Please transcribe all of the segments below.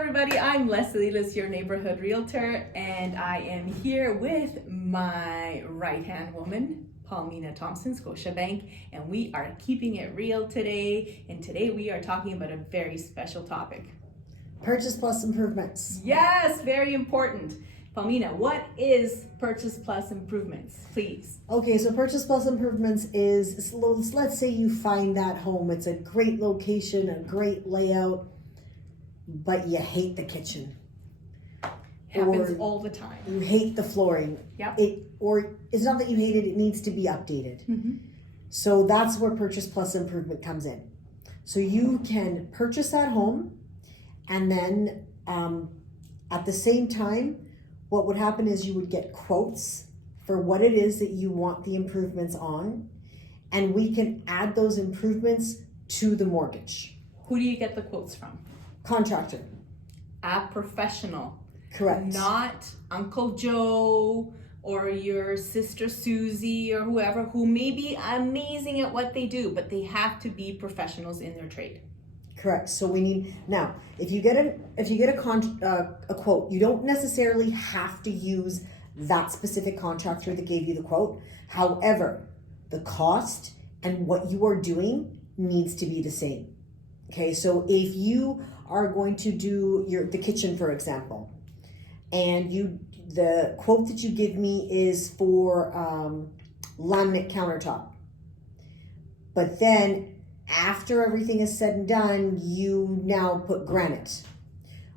everybody, I'm Leslie, your neighborhood realtor, and I am here with my right-hand woman, Paulina Thompson, Scotiabank, and we are keeping it real today. And today we are talking about a very special topic. Purchase plus improvements. Yes, very important. Paulina, what is purchase plus improvements, please? Okay, so purchase plus improvements is, let's say you find that home. It's a great location, a great layout, but you hate the kitchen. Happens all the time. You hate the flooring. Yep. Or it's not that you hate it, it needs to be updated. Mm-hmm. So that's where purchase plus improvement comes in. So you can purchase that home, and then at the same time, what would happen is you would get quotes for what it is that you want the improvements on, and we can add those improvements to the mortgage. Who do you get the quotes from? Contractor. A professional. Correct. Not Uncle Joe or your sister Susie or whoever, who may be amazing at what they do, but they have to be professionals in their trade. Correct. So we need, now, if you get a quote, you don't necessarily have to use that specific contractor that gave you the quote. However, the cost and what you are doing needs to be the same. Okay, so if you are going to do the kitchen, for example, and the quote that you give me is for laminate countertop, but then after everything is said and done, you now put granite.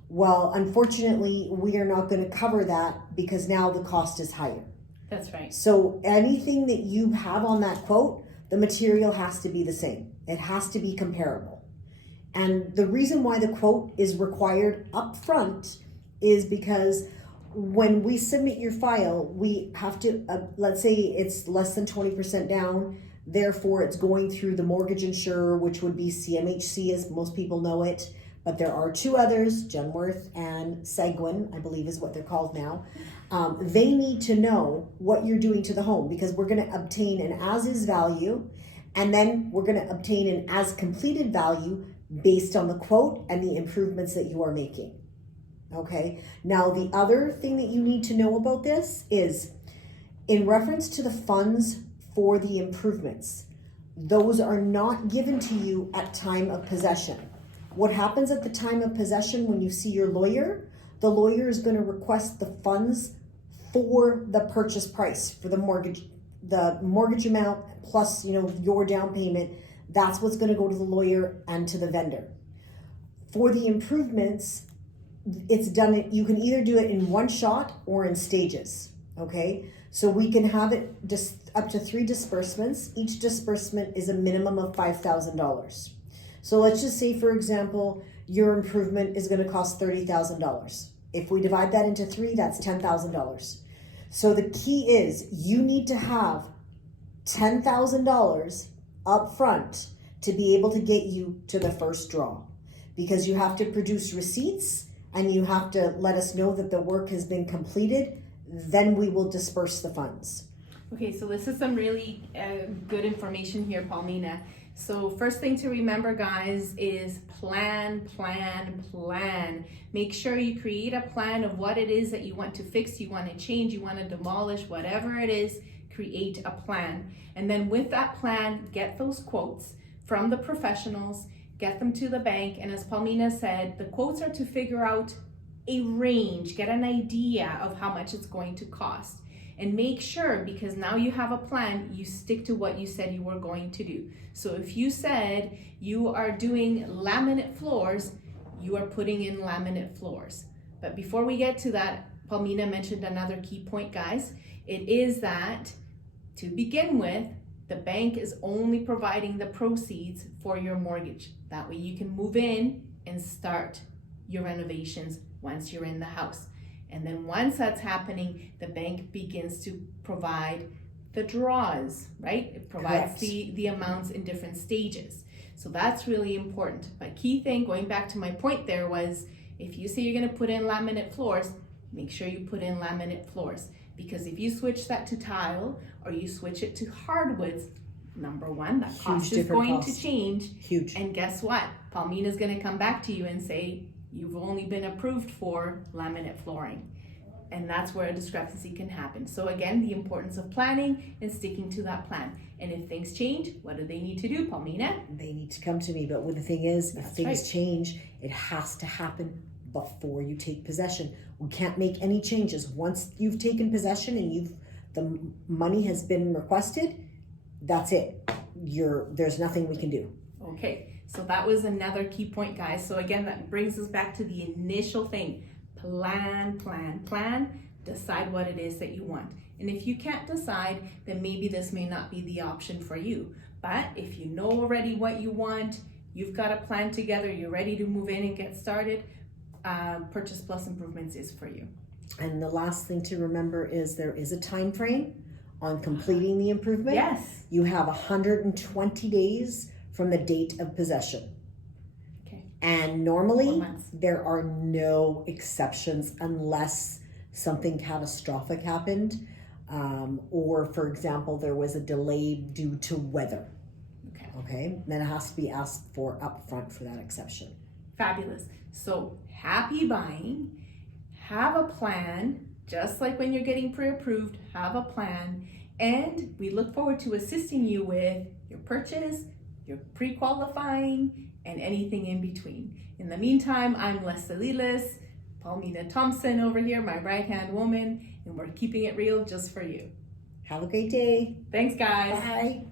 Well, unfortunately, we are not going to cover that because now the cost is higher. That's right. So anything that you have on that quote, the material has to be the same. It has to be comparable. And the reason why the quote is required up front is because when we submit your file, we have to, let's say it's less than 20% down, therefore it's going through the mortgage insurer, which would be CMHC, as most people know it. But there are two others, Genworth and Seguin, I believe is what they're called now. They need to know what you're doing to the home, because we're going to obtain an as-is value, and then we're going to obtain an as-completed value based on the quote and the improvements that you are making. Okay, now the other thing that you need to know about this is in reference to the funds for the improvements, those are not given to you at time of possession. What happens at the time of possession when you see your lawyer, the lawyer is going to request the funds for the purchase price, for the mortgage amount plus, your down payment. That's what's going to go to the lawyer and to the vendor. For the improvements, it's done, you can either do it in one shot or in stages, okay? So we can have it just up to 3 disbursements. Each disbursement is a minimum of $5,000. So let's just say, for example, your improvement is going to cost $30,000. If we divide that into 3, that's $10,000. So the key is you need to have $10,000 up front to be able to get you to the first draw, because you have to produce receipts and you have to let us know that the work has been completed. Then we will disperse the funds. Okay, so this is some really good information here, Paulina. So first thing to remember, guys, is plan. Make sure you create a plan of what it is that you want to fix, you want to change, you want to demolish, whatever it is. Create a plan, and then with that plan, get those quotes from the professionals, get them to the bank, and as Paulina said, the quotes are to figure out a range, get an idea of how much it's going to cost, and make sure, because now you have a plan, you stick to what you said you were going to do. So if you said you are doing laminate floors, you are putting in laminate floors. But before we get to that, Paulina mentioned another key point, guys. It is that to begin with, the bank is only providing the proceeds for your mortgage. That way you can move in and start your renovations once you're in the house. And then once that's happening, the bank begins to provide the draws, right? It provides the amounts in different stages. So that's really important. But key thing, going back to my point there, was if you say you're going to put in laminate floors, make sure you put in laminate floors. Because if you switch that to tile or you switch it to hardwoods, number one, that cost is going to change. Huge. And guess what? Paulina's going to come back to you and say, you've only been approved for laminate flooring. And that's where a discrepancy can happen. So again, the importance of planning and sticking to that plan. And if things change, what do they need to do, Paulina? They need to come to me. But the thing is, if That's things right. change, it has to happen before you take possession. We can't make any changes. Once you've taken possession and the money has been requested, that's it. There's nothing we can do. Okay, so that was another key point, guys. So again, that brings us back to the initial thing. Plan, plan, plan. Decide what it is that you want. And if you can't decide, then maybe this may not be the option for you. But if you know already what you want, you've got a plan together, you're ready to move in and get started, Purchase Plus Improvements is for you. And the last thing to remember is there is a time frame on completing the improvement. Yes. You have 120 days from the date of possession. Okay. And 4 normally months. there are no exceptions unless something catastrophic happened, or for example, there was a delay due to weather. Okay, then it has to be asked for upfront for that exception. Fabulous. So happy buying, have a plan, just like when you're getting pre-approved, have a plan, and we look forward to assisting you with your purchase, your pre-qualifying, and anything in between. In the meantime, I'm Leslie Lilis, Paulina Thompson over here, my right-hand woman, and we're keeping it real just for you. Have a great day. Thanks, guys. Bye.